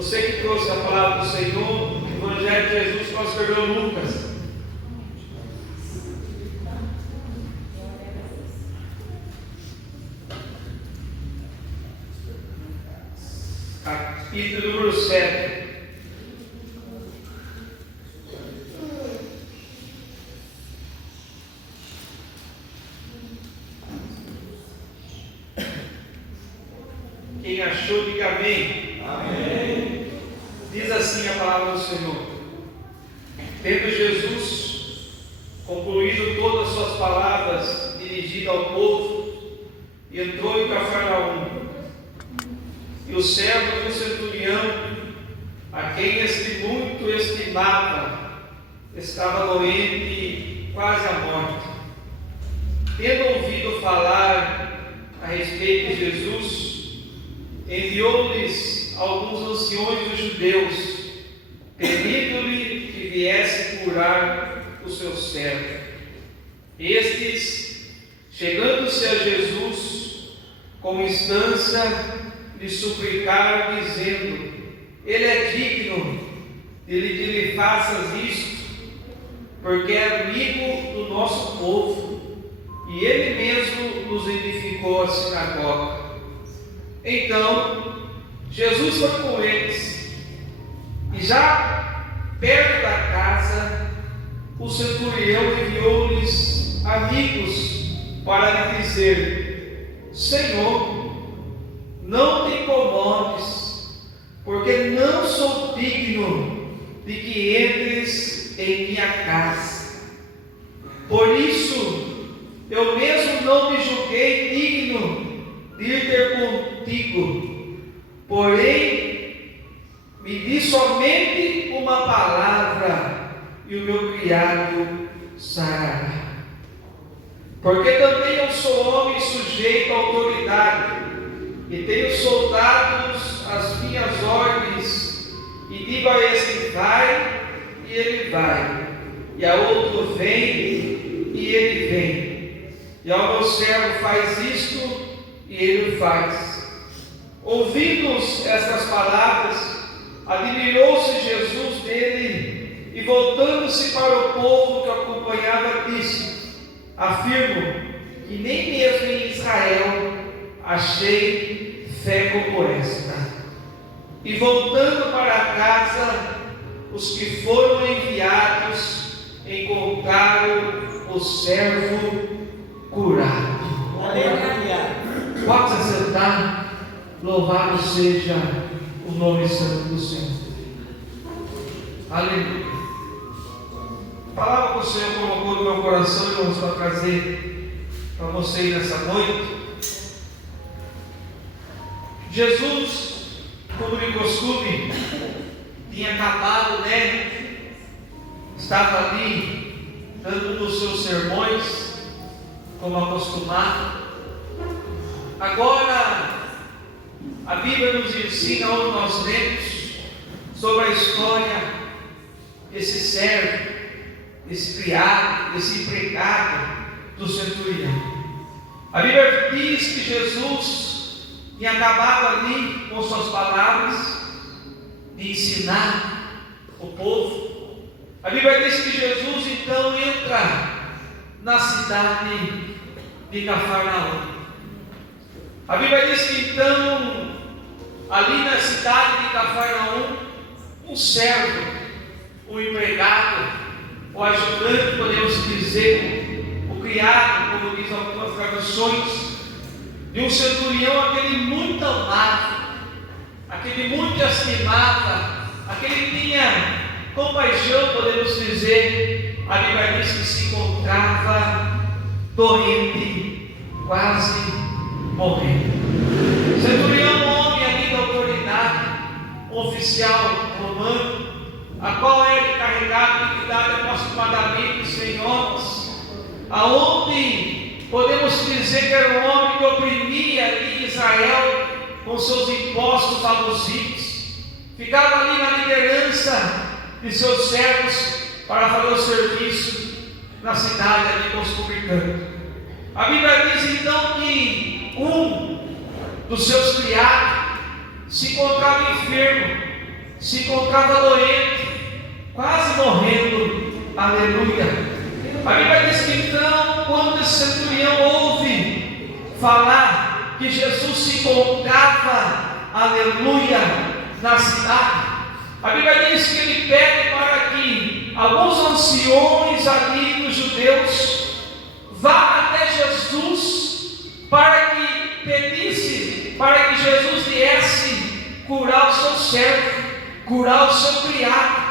Você que trouxe a palavra do Senhor, o Evangelho de Jesus, que nós escreveu Lucas. Capítulo número 7. Quem achou, diga amém. Amém. Diz assim a palavra do Senhor: tendo Jesus concluído todas as suas palavras dirigidas ao povo, entrou em Cafarnaum. E o servo do centurião, a quem este muito estimava, estava doente, quase à morte. Tendo ouvido falar a respeito de Jesus, enviou-lhes alguns anciões dos judeus, pedindo-lhe que viesse curar o seu servo. Estes, chegando-se a Jesus, com instância, lhe suplicaram, dizendo: ele é digno de que lhe faças isto, porque é amigo do nosso povo, e ele mesmo nos edificou a sinagoga. Então Jesus foi com eles, e já perto da casa, o centurião enviou-lhes amigos para lhe dizer: Senhor, não te incomodes, porque não sou digno de que entres em minha casa. Por isso, eu mesmo não me julguei digno de ir ter contigo. Porém, me diz somente uma palavra, e o meu criado sarará. Porque também eu sou homem sujeito à autoridade, e tenho soldados às minhas ordens, e digo a esse: vai, e ele vai, e a outro: vem, e ele vem, e ao meu servo: faz isto, e ele faz. Ouvindo estas palavras, admirou-se Jesus dele, e voltando-se para o povo que o acompanhava, disse: afirmo que nem mesmo em Israel achei fé como esta. E voltando para casa, os que foram enviados encontraram o servo curado. Aleluia. Pode se sentar. Louvado seja o nome santo do Senhor. Aleluia. A palavra que o Senhor colocou no meu coração, irmãos, para trazer para vocês nessa noite. Jesus, como de costume, tinha acabado, estava ali dando um dos seus sermões, como acostumado. Agora, a Bíblia nos ensina, onde nós lemos, sobre a história desse servo, desse criado, desse empregado do centurião. A Bíblia diz que Jesus tinha acabado ali com suas palavras de ensinar o povo. A Bíblia diz que Jesus então entra na cidade de Cafarnaum. A Bíblia diz que então, ali na cidade de Cafarnaum, um servo, um empregado, o ajudante, podemos dizer, o criado, como diz algumas traduções, de um centurião, aquele muito amado, aquele muito estimava, aquele que tinha compaixão, podemos dizer. A Bíblia diz que se encontrava doente, quase morrendo. Centurião, um homem ali da autoridade, um oficial romano, a qual era encarregado de cuidar de aproximadamente 100 homens, aonde podemos dizer que era um homem que oprimia ali Israel com seus impostos abusivos. Ficava ali na liderança de seus servos para fazer o serviço na cidade ali com os publicanos. A Bíblia diz então que um dos seus criados se encontrava enfermo, se encontrava doente, quase morrendo. Aleluia. A Bíblia diz que então, quando esse centurião ouve falar que Jesus se encontrava, aleluia, na cidade, a Bíblia diz que ele pede para que alguns anciões ali dos judeus vá até Jesus para que pedisse para que Jesus viesse curar o seu servo, curar o seu criado.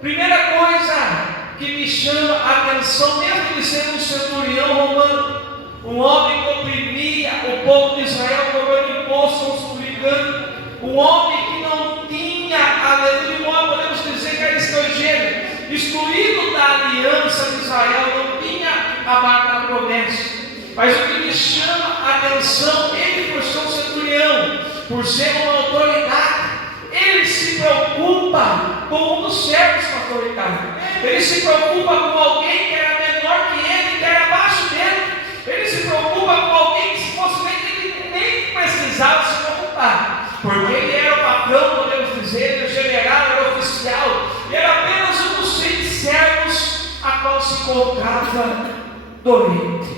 Primeira coisa que me chama a atenção, mesmo de ser um centurião romano, um homem que oprimia o povo de Israel, cobrando imposto aos publicanos, um homem que não tinha, aleluia, podemos dizer que era estrangeiro, excluído da aliança de Israel, não tinha a marca da promessa. Mas o que me chama a atenção, ele por ser um centurião, por ser uma autoridade, ele se preocupa com um dos servos com autoridade. Ele se preocupa com alguém que era menor que ele, que era abaixo dele. Ele se preocupa com alguém que, se fosse nem precisava se preocupar, porque ele era o patrão, podemos dizer, o general, era o oficial, e era apenas um dos 6 servos a qual se encontrava doente.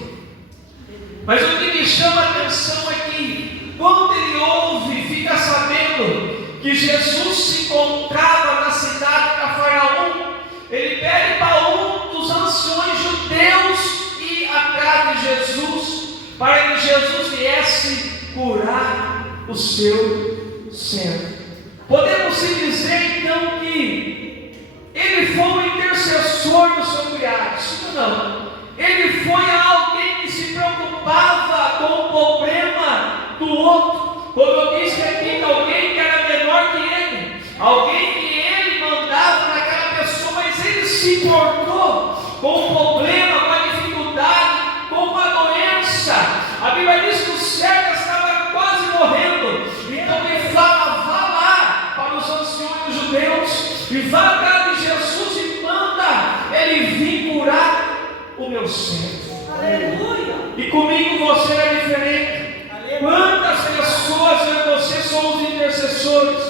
Mas o que me chama a atenção é que, quando ele ouve, fica sabendo que Jesus se encontrava na cidade de Cafarnaum, ele pede para um dos anciões judeus ir atrás de Jesus, para que Jesus viesse curar o seu servo. Podemos dizer então que ele foi um intercessor do seu criado? Sim ou não? Ele foi alguém que se preocupava com o problema do outro. Quando eu disse aqui que alguém que era menor que ele, alguém que ele mandava naquela pessoa, mas ele se importou com o problema, com a dificuldade, com a doença. A Bíblia diz que o servo estava quase morrendo, então ele fala: vá lá para os anciões judeus e vá atrás de Jesus e manda ele vir curar o meu servo. Aleluia. E comigo você é diferente. Quantas pessoas eu e você somos intercessores?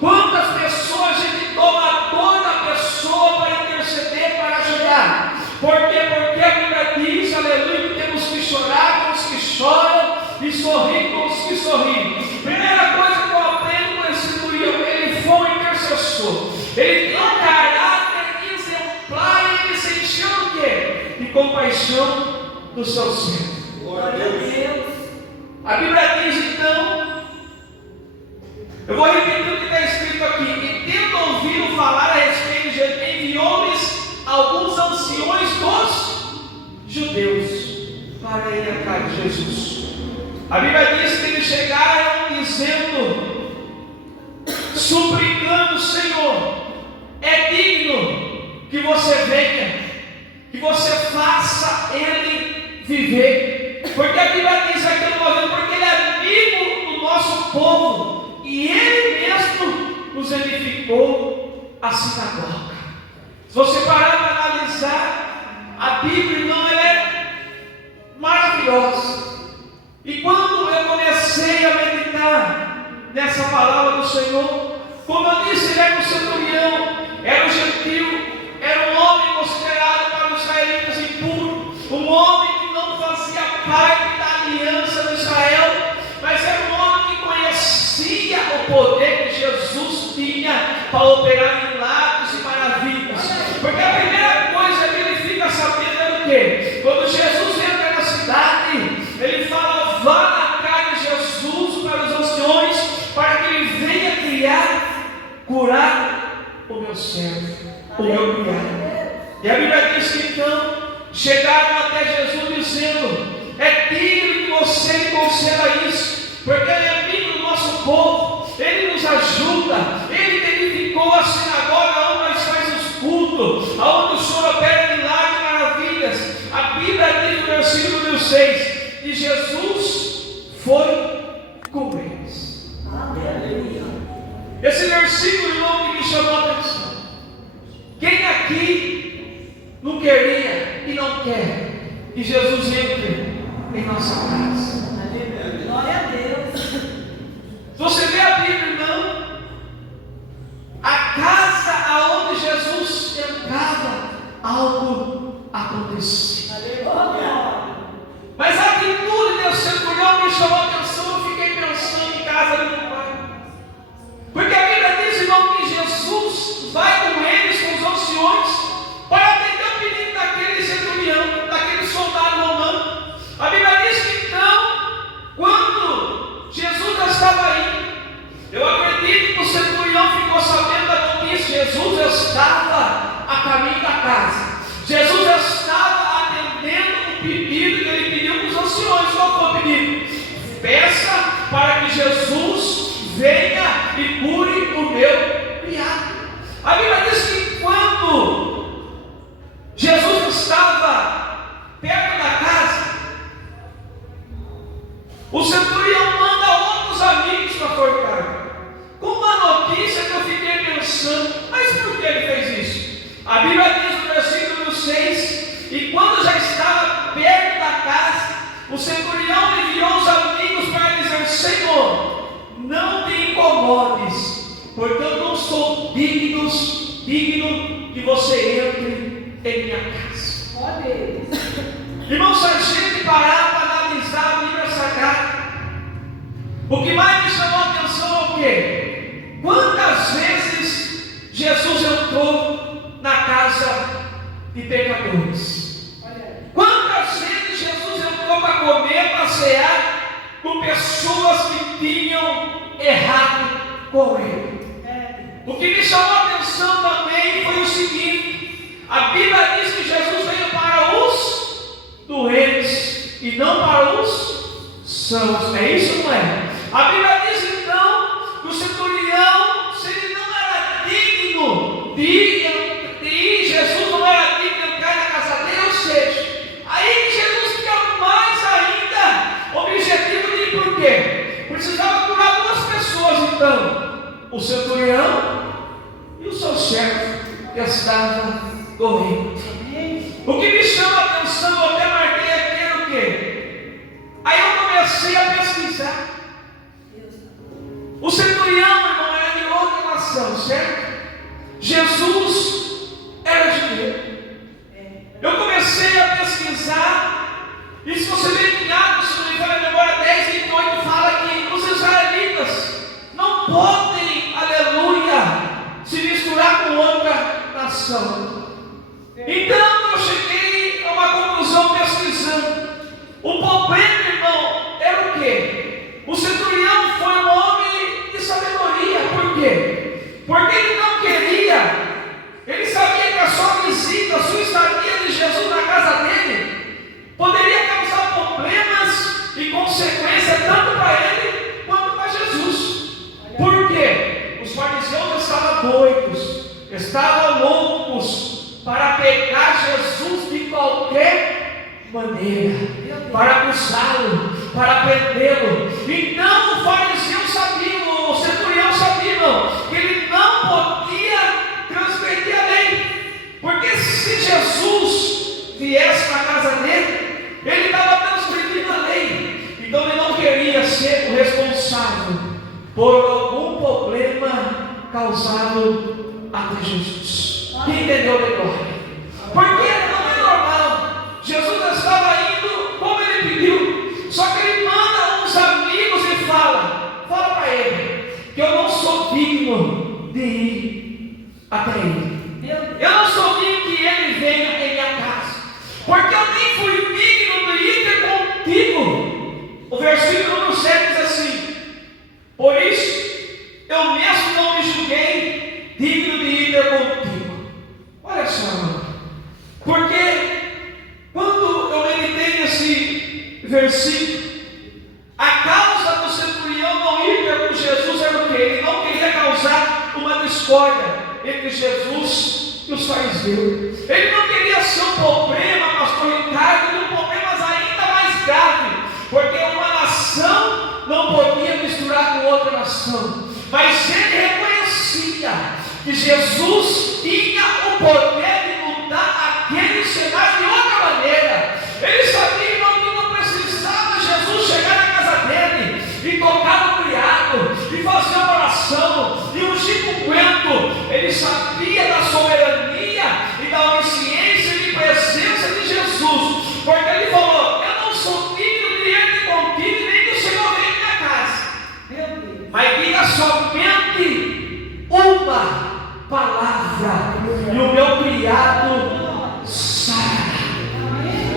Quantas pessoas a gente toma a dor da pessoa para interceder, para ajudar? Por quê? Porque a Bíblia diz, aleluia, que temos que chorar com os que choram e sorrir com os que sorriem. Primeira coisa que eu aprendo com esse centurião, ele foi um intercessor. Ele tem um caráter exemplar e ele sentiu o quê? De compaixão do seu servo. Glória a Deus. A Bíblia diz então, eu vou repetir o que está escrito aqui: e tendo ouvido falar a respeito de Jesus, enviou-lhes alguns anciões dos judeus para ir atrás de Jesus. A Bíblia diz que eles chegaram dizendo, suplicando: Senhor, é digno que você venha, que você faça ele viver. Porque a Bíblia diz aqui no momento, porque ele é amigo do nosso povo, e ele mesmo nos edificou a sinagoga. Se você parar para analisar, a Bíblia, irmão, ela é maravilhosa. E quando eu comecei a meditar nessa palavra do Senhor, como eu disse, ele era um centurião, era um gentil, era um homem considerado para os israelitas impuro, um homem que não fazia parte da aliança de Israel, mas era um homem que conhecia o poder que Jesus tinha para operar milagres e maravilhas. Porque a primeira coisa que ele fica sabendo é o quê? Quando Jesus entra na cidade, ele fala: vá atrás de Jesus para os anciões, para que ele venha curar o meu servo, o meu criado. E a Bíblia diz que então chegaram até Jesus dizendo: é digno que você lhe conceda isso, porque ele é amigo do nosso povo, ele nos ajuda, ele edificou a sinagoga onde nós fazemos culto, onde o Senhor opera milagres e maravilhas. A Bíblia diz no versículo 6: e Jesus foi com eles. Aleluia. Esse versículo, irmão, que me chamou a atenção. Quem aqui não queria e não quer que Jesus entre em nossa casa? Glória a Deus. Se você vê a Bíblia, irmão, algo acontecia. Aleluia. Mas a atitude desse centurião me chamou a atenção. Eu fiquei pensando em casa do meu pai. Porque a Bíblia diz, irmão, que Jesus vai com eles, com os anciões, para atender o pedido daquele centurião, daquele soldado romano. A Bíblia diz que então, quando Jesus já estava indo, eu acredito que o centurião ficou sabendo da notícia. Jesus estava a caminho da casa. Jesus estava atendendo o pedido que ele pediu para os anciões. Qual foi o pedido? Peça para que Jesus venha e cure o meu criado. A Bíblia diz que quando Jesus estava perto da casa, o centurião manda outros amigos para forcar. Com uma notícia que eu fiquei pensando, mas por que ele fez isso? A Bíblia diz no versículo 6, e quando já estava perto da casa, o centurião enviou os amigos para dizer: Senhor, não te incomodes, porque eu não sou digno que você entre em minha casa. Ó Deus. Irmão, se a gente parar para analisar a Bíblia Sagrada, o que mais me chamou a atenção é o quê? Quantas vezes Jesus entrou na casa de pecadores? Quantas vezes Jesus entrou para comer, para cear com pessoas que tinham errado com ele? O que me chamou a atenção também foi o seguinte: a Bíblia diz que Jesus veio para os doentes e não para os sãos. É isso ou não é? A Bíblia diz então que o centurião, se ele não era digno de ir, Jesus não era digno de entrar na casa dele, ou seja, aí Jesus fica mais ainda objetivo de ir. Por quê? Precisava curar duas pessoas então: o centurião e o seu servo que estava correndo. O que me chama a atenção, eu até marquei aqui, era o quê? Aí eu comecei a pesquisar. O centurião, irmão, era de outra nação, certo? Jesus era judeu. Eu comecei a pesquisar, e se você ver em Atos, se não me engano, a memória 10:28 fala que os israelitas não podem, aleluia, se misturar com outra nação. Então eu cheguei a uma conclusão pesquisando. O problema, irmão, era o quê? O centurião foi um homem de sabedoria. Por quê? Porque ele não queria, ele sabia que a sua visita, a sua estadia de Jesus na casa dele poderia causar problemas e consequências tanto para ele quanto para Jesus. Por quê? Os fariseus estavam doidos, estavam loucos para pegar Jesus de qualquer maneira, para acusá-lo, para prendê-lo. Então o fariseu sabia, o centurião sabia, que ele não podia transgredir a lei, porque se Jesus viesse na casa dele, ele estava transgredindo a lei. Então ele não queria ser o responsável por algum problema causado a Jesus. Quem entendeu melhor? Porque não é normal. Jesus estava indo como ele pediu, só que ele manda uns amigos e fala para ele que eu não sou digno de ir até ele. Eu não sou digno que ele venha em minha casa, porque eu nem fui digno de ir ter contigo. O versículo número 7 diz assim: por isso eu mesmo não me julguei digno de ir ter contigo. Olha só, irmão. Porque quando eu meditei nesse versículo, a causa do centurião não ir ter com Jesus era o quê? Ele não queria causar uma discórdia entre Jesus e os fariseus. Ele não queria ser um problema, pastor Ricardo, um problema ainda mais grave, porque uma nação não podia misturar com outra nação. Mas ele reconhecia que Jesus tinha o poder de mudar aquele cenário de outra maneira. Ele sabia que não precisava Jesus chegar na casa dele e tocar no criado e fazer uma oração e ungir com o guento. Ele sabia da soberania e da onisciência uma palavra e o meu criado sarará.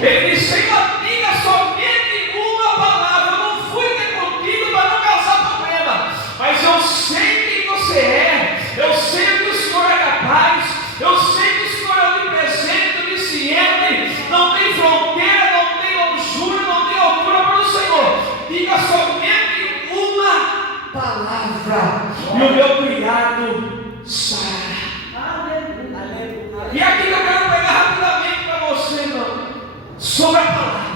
Ele disse: Senhor, diga somente uma palavra. Eu não fui ter contigo para não causar problema, mas eu sei quem você é, eu sei que o Senhor é capaz, eu sei que o Senhor é onipresente, onisciente, não tem fronteira, não tem longura, não tem altura para o Senhor. Diga somente uma palavra e o meu criado sarará. E aqui que eu quero pegar rapidamente para você, irmão, sobre a palavra.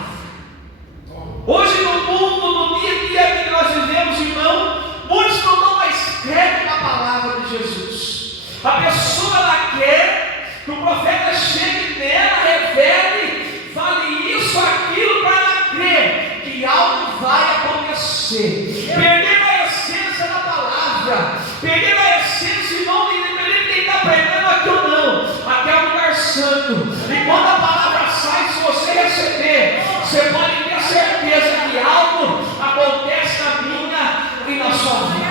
Hoje no mundo, no dia a dia que nós vivemos, irmão, muitos não dão mais crédito na palavra de Jesus. A pessoa ela quer que o profeta chegue nela, revele, fale isso, aquilo, para ela crer que algo vai acontecer. Perdendo a essência da palavra, perdendo a essência, irmão, independente de quem está pregando aqui ou não. Aqui é o lugar santo. E quando a palavra sai, se você receber, você pode ter certeza que algo acontece na minha e na sua vida.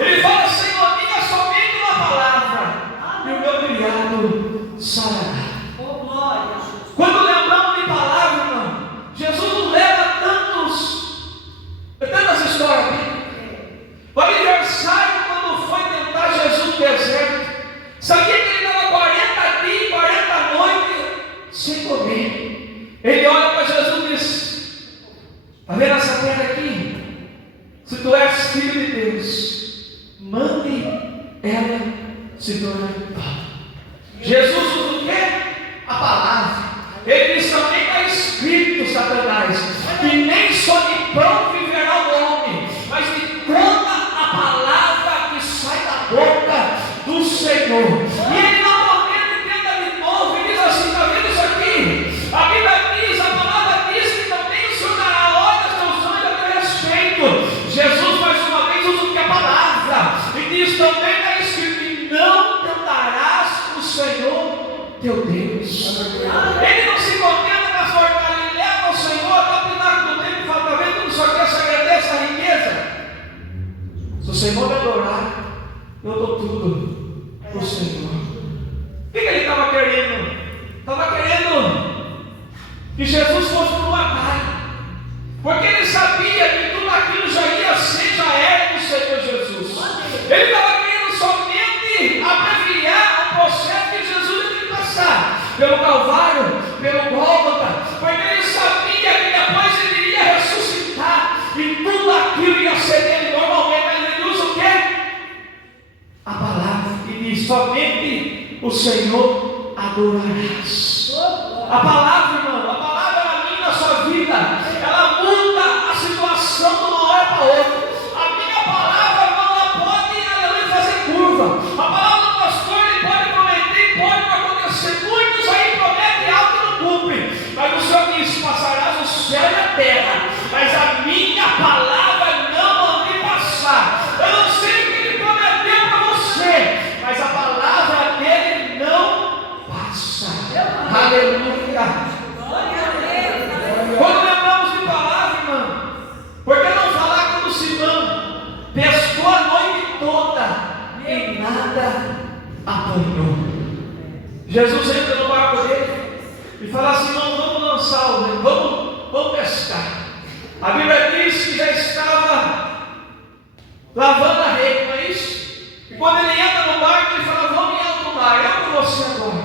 Ele fala: Senhor, diga somente uma palavra e o meu criado sarará. Quando lembramos de palavra, irmão, Jesus nos leva tantas histórias aqui. O aniversário, quando foi tentar Jesus no deserto, sabia que ele estava 40 dias e 40 noites sem comer. Ele olha para Jesus e diz: está vendo essa terra aqui? Se tu és filho de Deus, mande ela se tornar pão. Jesus usa o quê? A palavra. Ele diz: também está escrito, Satanás, que nem só de pão viverá o homem, mas de toda a palavra que sai da boca do Senhor. E ele não contenta e tenta de novo e diz assim: está vendo isso aqui? A Bíblia diz, a palavra diz que também o Senhor dará ordens aos sonhos a teu respeito. Jesus mais uma vez usa o que? A palavra. E diz: também está escrito que não tentarás o Senhor teu Deus. Ele não se contenta com a sua ordem, ele leva ao Senhor até o pináculo do tempo e fala: está vendo tudo isso aqui, essa grandeza, essa riqueza? Se o Senhor me adorar, eu dou tudo para o Senhor. O que ele estava querendo? Estava querendo que Jesus fosse para uma batalha, porque ele sabia que tudo aquilo já ia ser, já era do Senhor Jesus. Ele estava querendo somente abreviar o processo que Jesus ia ter que passar pelo Calvário, pelo Gólgota, porque ele sabia que depois ele iria ressuscitar e tudo aquilo ia ser dele normalmente. Mas ele usa o quê? A palavra. E diz: somente o Senhor adorarás. A palavra, irmão, a palavra ela minha na sua vida, ela muda a situação de uma hora para outra. A minha palavra, irmão, ela pode, aleluia, fazer curva. A palavra do pastor, ele pode prometer, pode não acontecer. Muitos aí prometem algo e não cumprem. Mas o Senhor disse: passarás o céu e a terra, mas a minha palavra não há de passar. Eu não sei o que ele prometeu para você, mas a palavra dele não passa. Aleluia. Quando lembramos de palavra, irmão, por que não falar como Simão pescou a noite toda e nada apanhou? Jesus entra no barco dele e fala assim: não, vamos lançar o remo, vamos pescar. A Bíblia diz que já estava lavando a rede, não é isso? E quando ele entra no barco, ele fala: vamos em alto mar, eu com você agora.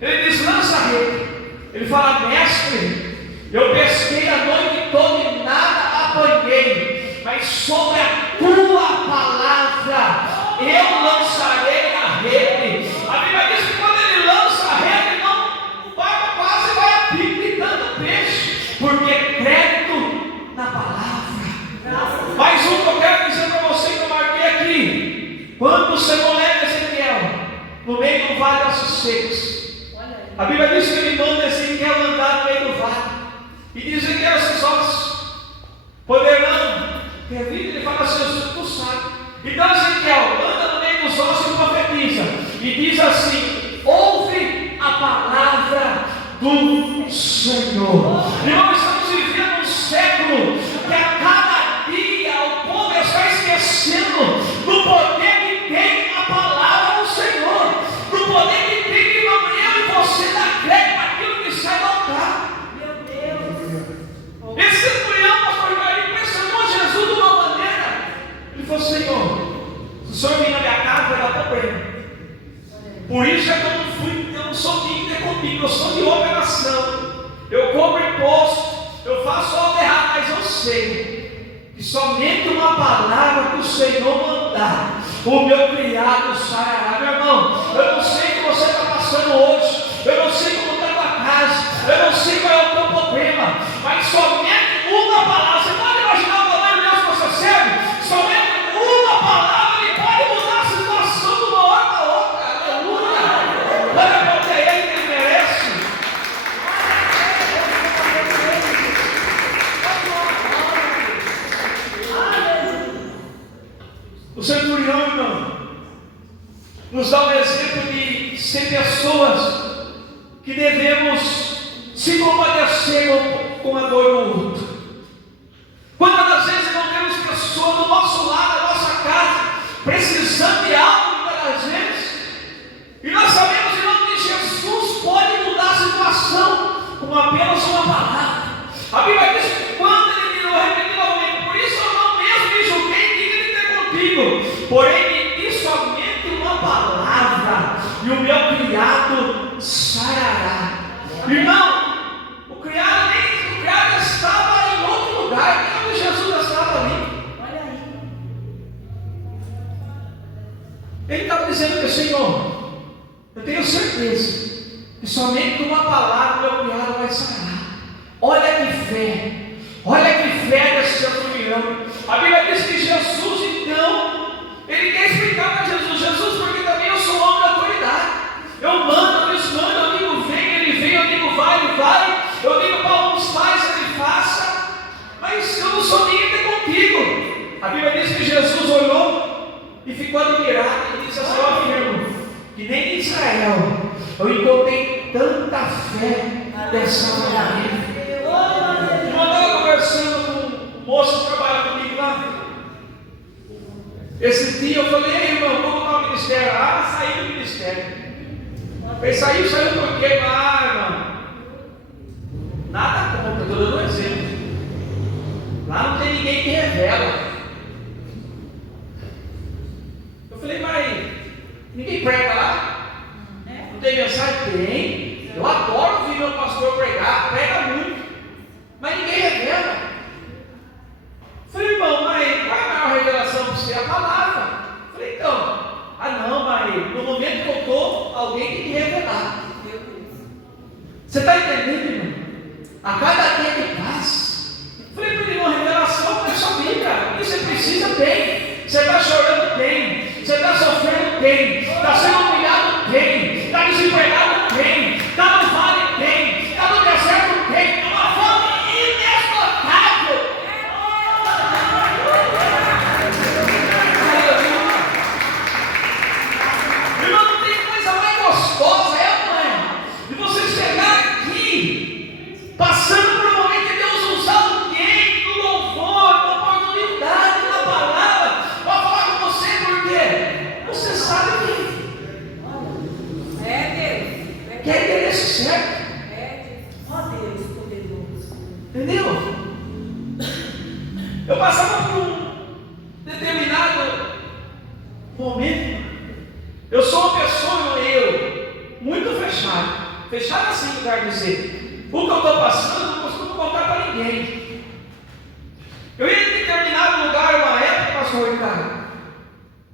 Ele diz: lança a rede. Ele fala: mestre, eu pesquei a noite toda e nada apanhei, mas sobre a tua palavra eu lançarei a rede. A Bíblia diz que quando ele lança a rede, o barco quase vai a pique de tanto peixe, porque crédito na palavra. Mais um que eu quero dizer para você que eu marquei aqui: quando o Senhor leva Ezequiel no meio do vale das secas, a Bíblia diz que ele manda Ezequiel andar no meio do vale e diz: Ezequiel, esses ossos poderão ter vida. Ele fala assim: tu sabe. Então Ezequiel anda no meio dos ossos e profetiza e diz assim: ouve a palavra do Senhor. E nós estamos vivendo um século que a cada dia o povo está esquecendo do poder que o senhor vir na minha casa vai dar problema. Por isso é que eu não sou de interrompido, eu sou de operação. Eu cobro imposto, eu faço algo errado, mas eu sei que somente uma palavra que o Senhor mandar, o meu criado sarará. Meu irmão, eu não sei o que você está passando hoje, eu não sei como está a tua casa, eu não sei qual é o teu problema, mas somente uma palavra, você pode imaginar o tamanho de Deus que você serve? Somente uma palavra ele pode mudar a situação de uma hora para outra. Aleluia! Olha porque é ele que ele merece. O centurião, irmão, nos dá um exemplo de ser pessoas que devemos se compadecer com a dor do outro. Quantas das vezes não temos pessoas do nosso lado, da nossa casa, precisando de algo, muitas das vezes, e nós sabemos que em nome de Jesus pode mudar a situação com apenas uma palavra. A Bíblia diz que quando ele virou arrependido ao meio, por isso eu não mesmo me julguei digno de ter contigo, porém me diz somente uma palavra, e o meu criado sarará. Irmão, o criado estava em outro lugar, e onde Jesus estava ali. Olha aí. Ele estava dizendo que, Senhor, eu tenho certeza que somente uma palavra meu criado vai sarar. Olha que fé desse centurião. A Bíblia diz que Jesus, então, ele quer explicar para Jesus, porque também eu sou homem de autoridade. Eu mando, eu desmando, eu digo vem, ele vem, eu digo vai, ele vai. Eu digo para uns faz, ele faça. Mas eu não sou ninguém ter contigo. A Bíblia diz que Jesus olhou e ficou admirado e disse assim: eu afirmo que nem em Israel eu encontrei tanta fé dessa maneira. Eu estava conversando com um moço que trabalha comigo lá. Esse dia eu falei: ei, irmão, como está o ministério? Ah, saí do ministério. Ele saiu por quê? Ah, irmão, nada contra, estou dando um exemplo. Lá não tem ninguém que revela. Eu falei: mas ninguém prega lá? Não tem mensagem? Tem. Eu adoro ouvir meu pastor pregar, prega muito, mas ninguém revela. Eu falei: irmão, mas qual é a maior revelação para você? A palavra. Eu falei: então, não, mas no momento que eu estou, alguém tem que revelar. Você está entendendo, irmão? A cada dia que passa, eu falei para ele: uma revelação não é só Bíblia. O que você precisa, tem. Você está chorando, tem. Você está sofrendo, tem. Está sendo humilhado, tem. Está desempregado, tem. Está no vale, tem. Está no deserto, tem. É uma fome inesgotável. Irmão, não tem coisa mais gostosa, não é? De você chegar aqui, passando por um momento que Deus usar alguém no louvor, na oportunidade, na palavra, para falar com você, porque você sabe que que é interesse certo. Ó Deus poderoso. Entendeu? Eu passava por um determinado momento. Eu sou uma pessoa, muito fechado assim, eu quero dizer. O que eu estou passando, eu não costumo contar para ninguém. Eu ia em determinado lugar, uma época, pastor Ricardo,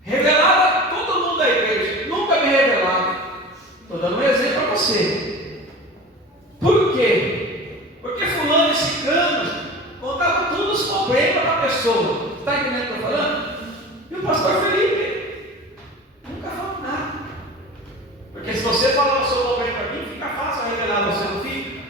revelava todo mundo da igreja, nunca me revelava. Estou dando um exemplo para você. Por quê? Porque fulano e ciclano contava todos os problemas para a pessoa. Está entendendo o que eu estou falando? E o pastor Felipe nunca falou nada. Porque se você falar o seu problema para mim, fica fácil revelar, você não fica?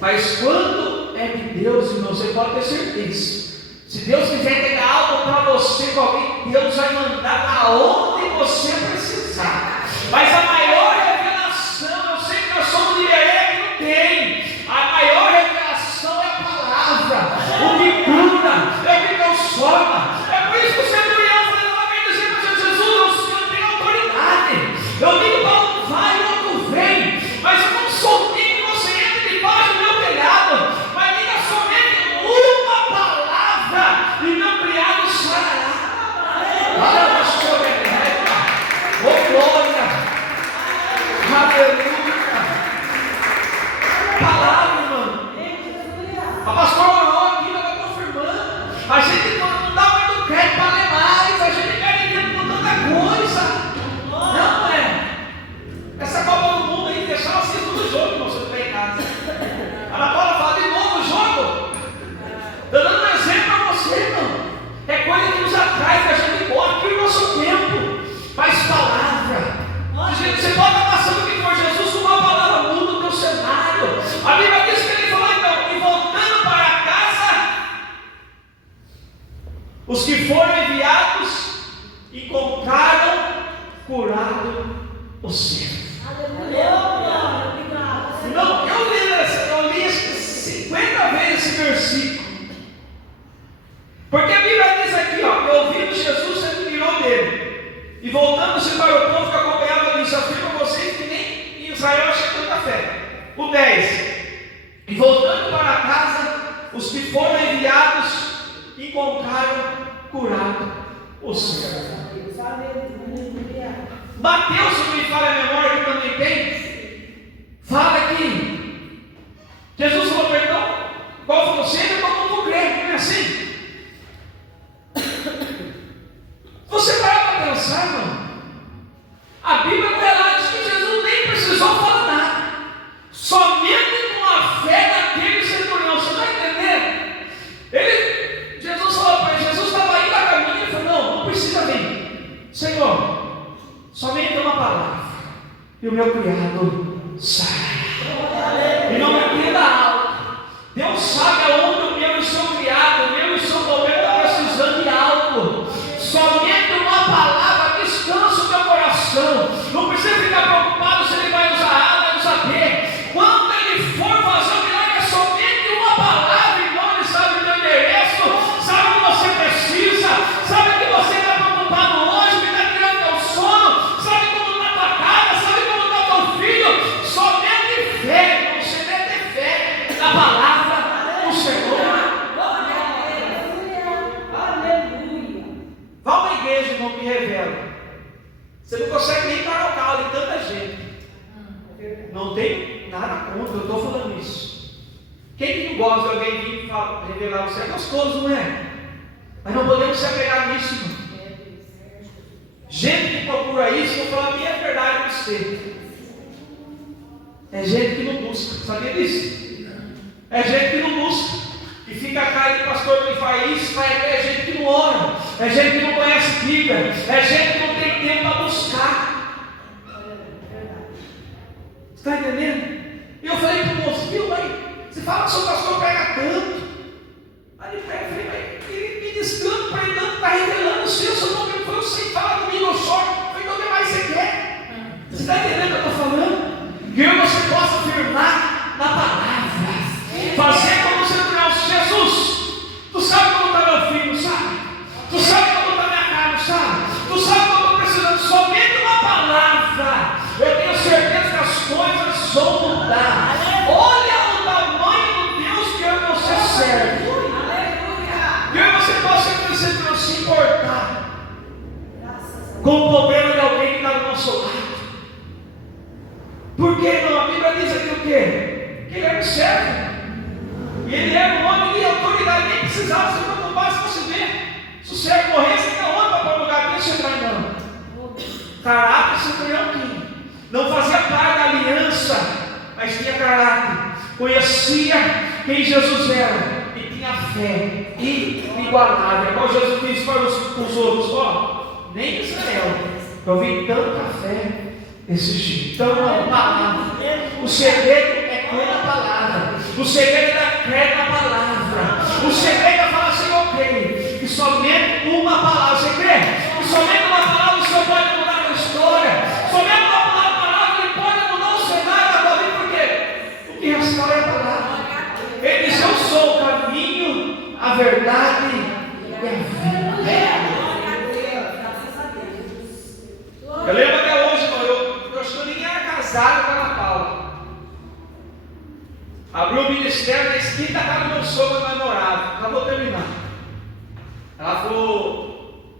Mas quando é de Deus, irmão, você pode ter certeza. Se Deus quiser entregar algo para você, com alguém, Deus vai mandar aonde você precisar. Mas a maior revelação, eu sei que nós somos de Iberê que não tem. A maior revelação é a palavra. O que cura, é o que transforma. É por isso que o centurião falou: vem dizer para Jesus, eu tenho autoridade. Eu digo para um vai, o outro vem. Mas eu não sou digno que você entre debaixo do meu telhado. Mas diga somente uma palavra e meu criado sarará. Olha, pastor. encontraram curado o servo. Não, eu li 50 vezes esse versículo. Porque a Bíblia diz aqui, ó, e ouvindo Jesus se admirou dele. E voltando-se para o povo que acompanhava isso, afirma a vocês que nem em Israel achei tanta fé. O 10. E voltando para casa, os que foram enviados encontraram curado o servo. Mateus, se não me falha a memória, que também tem, fala aqui. Jesus falou, perdão, qual foi o servo? Todo mundo crê, não é assim? Você vai para pensar, irmão? A Bíblia não relata que Jesus nem precisou falar nada. Somente com a fé daquele centurião. Você está entendendo? Jesus falou para ele, Jesus estava indo a caminho. Ele falou, não precisa vir. Senhor, somente uma palavra. E o meu criado sai. E não me entenda algo. Deus sabe aonde o meu e o seu criado, o meu e o seu governo está precisando de algo. Somente uma palavra descansa o meu coração. Não precisa ficar preocupado se ele vai usar A, vai usar B. Quando ele for fazer o milagre, é somente uma palavra. Irmão, ele sabe o teu endereço, sabe o que você precisa, sabe o que você está preocupado hoje, que está tirando teu sono, sabe como está tua casa, sabe como está teu filho. Somente fé, você deve ter fé na palavra do Senhor. Vá a uma igreja, irmão, que revela. Você não consegue nem parar o carro de tanta gente. Não tem nada contra, eu estou falando isso. Quem que não gosta de alguém vir revelar você? É gostoso, não é? Mas não podemos se apegar nisso, irmão. Gente que procura isso, eu vou falar a minha verdade para você. É gente que não busca, sabia disso? É gente que não busca. E fica a cara de pastor que faz isso, é gente que não ora, é gente que não conhece Bíblia, é gente que não tem tempo para buscar. Você está entendendo? E eu falei para o moço, viu, mãe, você fala que o seu pastor prega tanto. Aí ele prega, eu falei, mas ele me diz tanto, pregando, está revelando o seu nome, eu falei, você fala comigo, eu choro. Eu falei, então o que mais você quer? Você está entendendo o que eu estou falando? Que você possa afirmar na palavra, fazer como você não. Jesus, tu sabe como está meu filho, sabe? Tu sabe como está minha carne, sabe? Tu sabe como eu estou precisando, somente uma palavra. Eu tenho certeza que as coisas vão mudar. Olha o tamanho do Deus que eu e você serve. Que eu e você possa não se importar com o problema de alguém que está do nosso lado. Porque não, a Bíblia diz aqui o quê? Que ele era um servo. E ele era um homem de autoridade, nem precisava se preocupar se você ver. Se o servo morresse, tinha onde para pôr lugar dele, você vai não. Caráter centurião tinha. Não fazia parte da aliança, mas tinha caráter. Conhecia quem Jesus era e tinha fé inigualável. Qual Jesus disse para os outros: ó, nem Israel eu vi tanta fé desse jeito. Então, a palavra, o segredo é crer na palavra. O segredo é crer na palavra. O segredo é falar assim: eu creio. E somente uma palavra, você crê? E somente uma palavra o Senhor pode mudar a história. Somente uma palavra Ele pode mudar o cenário da tua vida, porque o que restaura é a palavra. Ele diz: eu sou o caminho, a verdade e a vida. Eu lembro até hoje, irmão, eu acho que eu nem era casado com a Ana Paula. Abriu o ministério na esquina da casa do meu sogro, meu namorado. Acabou de terminar. Ela falou: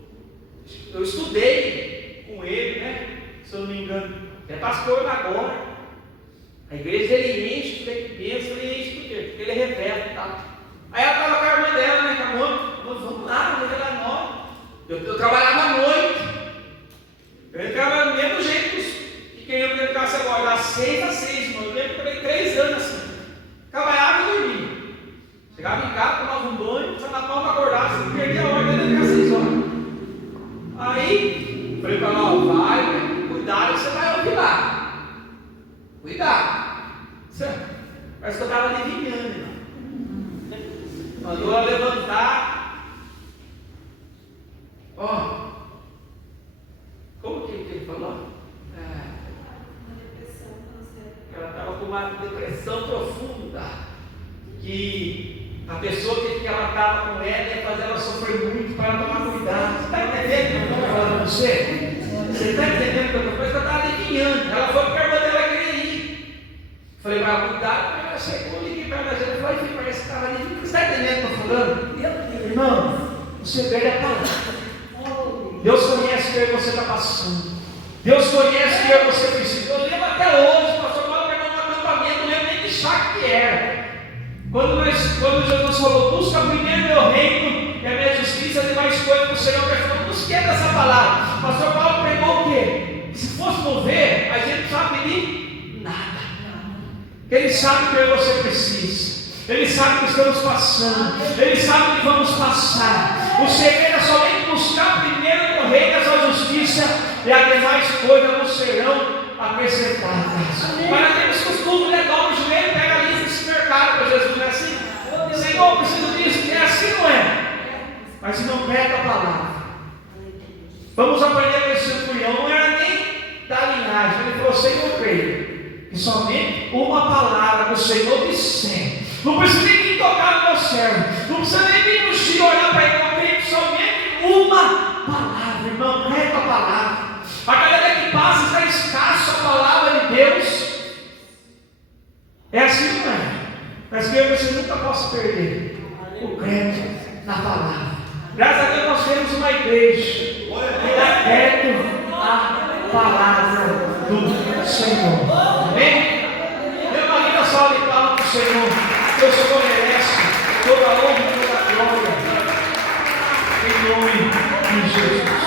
eu estudei com ele, né? Se eu não me engano, é pastor agora. A igreja ele enche, tem bênção, ele enche por quê? Porque ele revela e tal. Aí ela estava com a irmã dela, né? Com a mãe, vamos lá, revelar nós. Eu trabalhava à noite. Eu entrava do mesmo jeito que queriam que eu entrasse agora, das 6 às 6, irmão. Eu lembro que eu trabalhei 3 anos assim. Trabalhava e dormia. Chegava em casa, tomava um banho, só na palma acordava, você perdia a hora de entrar às 6 horas. Aí, falei para ela: ó, vai, né? Cuidado que você vai ouvir lá. Cuidado. Parece que eu estava adivinhando, irmão. Mandou ela levantar. Ó. uma depressão profunda, que a pessoa que ela estava com ela ia fazer ela sofrer muito para tomar cuidado. Você está entendendo o que eu estou falando com você? Você está entendendo o que eu estou falando? Eu estava adivinhando. Ela foi porque a irmã dela queria ir. Falei, vai cuidar, mas ela chegou, liguei para ela, ela falou, enfim, parece que estava ali. Você está entendendo o que eu estou falando? Irmão, o segredo é a palavra. Deus conhece o que você está passando. Deus conhece o que você precisa. Eu lembro até hoje, o pastor Paulo pegou um acampamento, não lembro nem que saco que era. Quando Jesus falou, busca primeiro meu reino e a minha justiça, e mais coisas do Senhor, ele falou, busquei dessa palavra. O pastor Paulo pregou o quê? Se fosse mover, a gente não sabe pedir nada. Ele sabe o que você precisa. Ele sabe o que estamos passando. Ele sabe o que vamos passar. O segredo é somente buscar primeiro o reino da sua justiça, e as demais coisas não serão acrescentadas. Mas nós temos costume, né? Dobra o joelho, pega a lista desse mercado para Jesus, não é assim? Senhor, eu preciso disso, é assim, não é? Mas se não pega a palavra, vamos aprender com esse centurião, não era nem da linhagem, ele falou, Senhor, eu creio, que somente uma palavra que o Senhor disser, não precisa nem vir tocar no meu servo, não precisa nem vir no Senhor olhar para ele, eu creio que somente uma palavra, irmão, reta a palavra. A cada dia que passa está escasso a palavra de Deus. É assim, não é? Mas que você nunca possa perder o crédito na palavra. Graças a Deus nós temos uma igreja que dá crédito à palavra do Senhor. Amém? Dê uma linda salva de palmas para o Senhor. Deus só merece toda a honra e toda a glória. Em nome de Jesus.